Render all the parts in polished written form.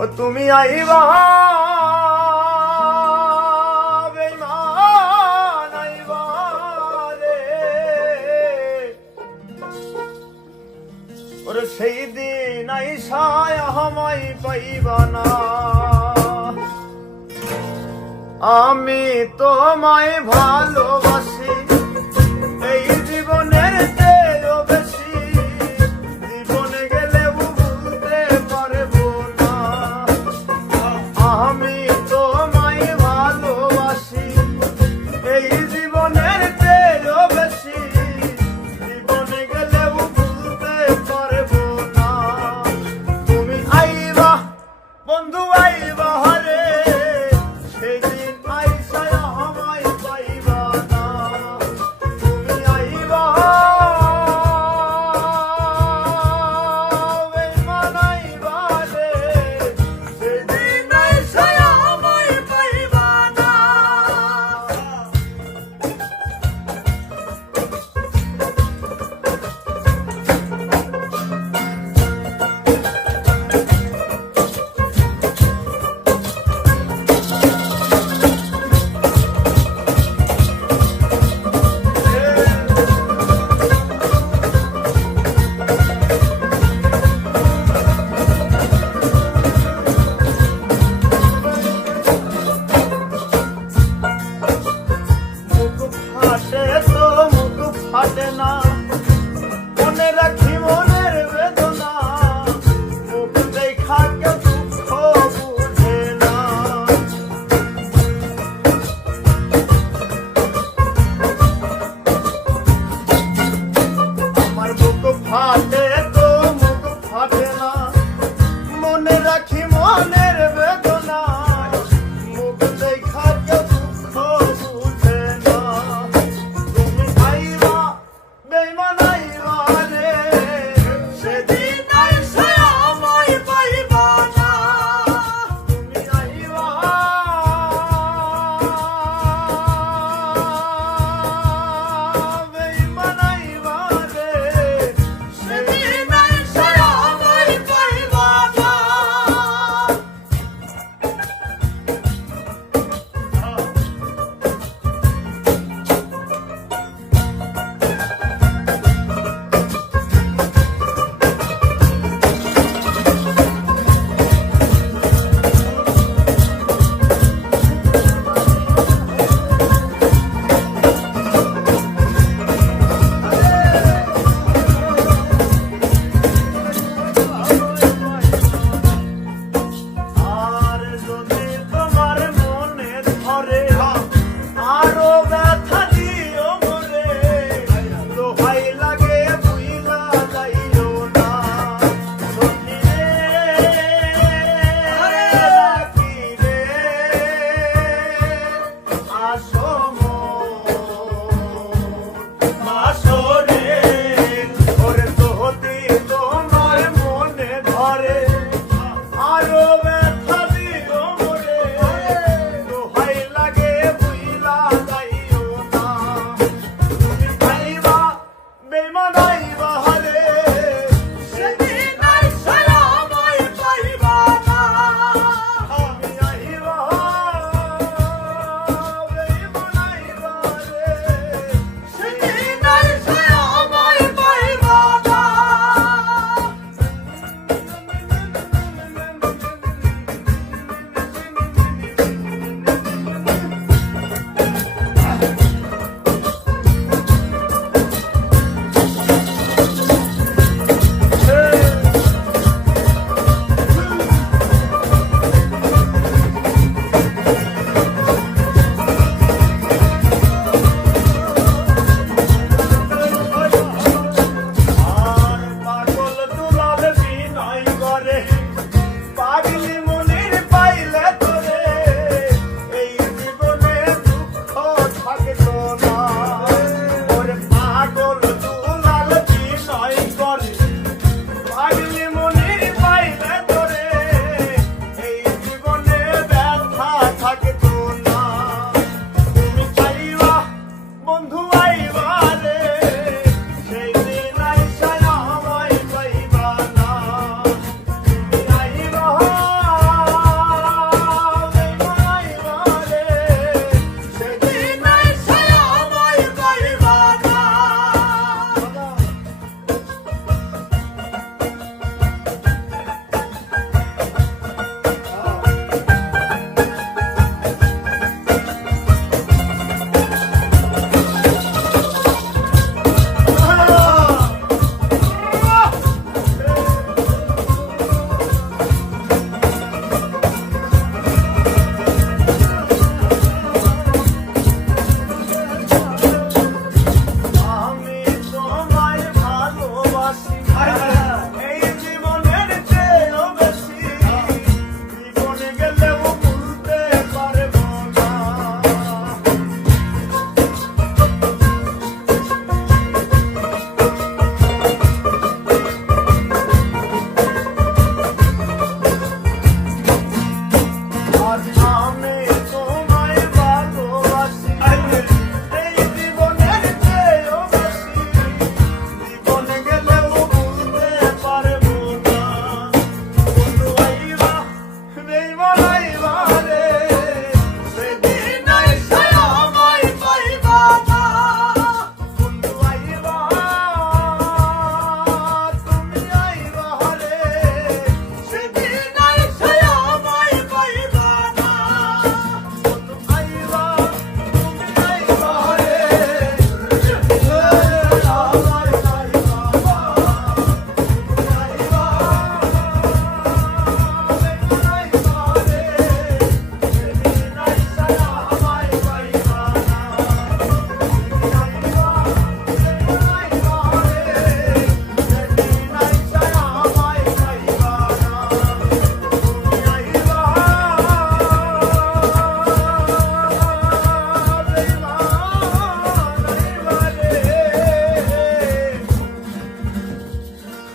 ও তুমি আইবা বেঈমান আইবা রে, ওরে সেই দিন আইসায় আমায় পাইবা না। আমি তোমায় ভালোবাসি এই জীবনের চেয়েও বেশি, জীবনে গেলেও ভুলতে পারবো না। আমি তোমায় ভালোবাসি এই জীবনের চেয়েও বেশি, জীবনে গেলেও ভুলতে পারবো না। তুমি আইবা বন্ধু আইবা রে, সেদিন আইসায় আমায় পাইবা না। তুমি আইবা বেঈমান আইবা রে, সেদিন আইসায় আমায় পাইবা না। ফাটে না মনে রাখি মনের বেদনা, মুখ দেখা কেউ দুঃখ বুঝে না। আমার বুক ফাটে তো মুখ ফাটে না, মনে রাখি মনের বেদনা, মুখ দেখা কেউ দুঃখ বুঝে না। বেঈমান আইবা রে, সেদিন আইসায় আমায় পাইবা না। তুমি আইবা বেঈমান আইবা রে, সেদিন আইসায় আমায় পাইবা না।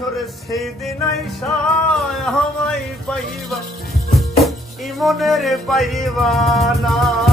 বছরে সেই দিন আইসা আমায় পাইবা ইমনের পাইবা না।